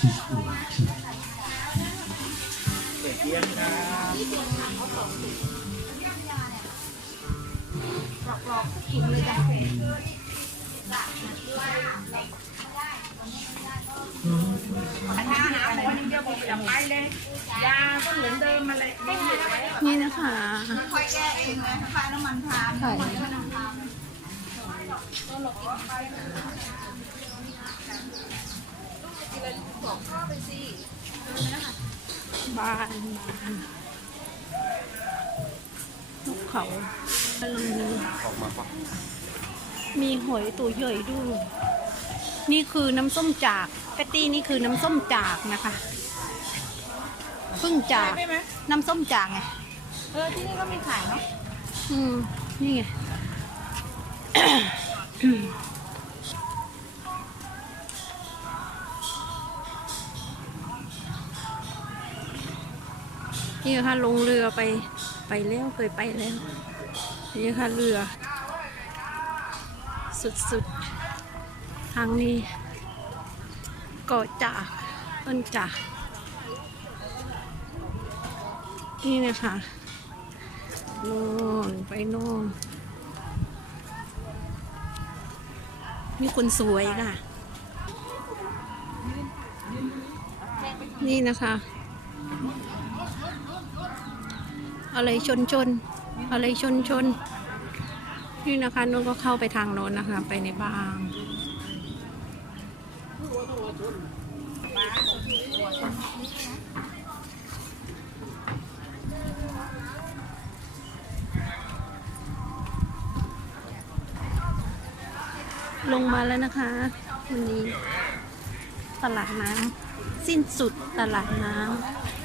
พี่โอ้พี่เด็กเลี้ยงครับหลอกๆกินเลยจ้ะนี่นะคะค่อยแก้เองนะค่าน้ำมันพามน้ำมันน้ำพามก็หลบกินไปานบานนกเขากำลังมีออกมาปะมีหอยตัวใหญ่ด้วย นี่คือน้ำส้มจากแปตตี้นี่คือน้ำส้มจากนะคะเพิ่งจากใช่ไหมน้ำส้มจากไงเออที่นี่ก็มีขายเนาะอืมนี่ไง นี่ค่ะลงเรือไปไปแล้วเคยไปแล้ว นี่ค่ะเรือ สุดๆ ทางนี้เกาะจากต้นจากนี่นะคะโน่นไปโน่นนี่คนสวยค่ะ นี่นะคะ อะไรชนชนอะไรชนชนนี่นะคะนุ่นก็เข้าไปทางโน้นนะคะ ไปในบ้างลงมาแล้วนะคะ วันนี้ ตลาดน้ำสิ้นสุดตลาดน้ำ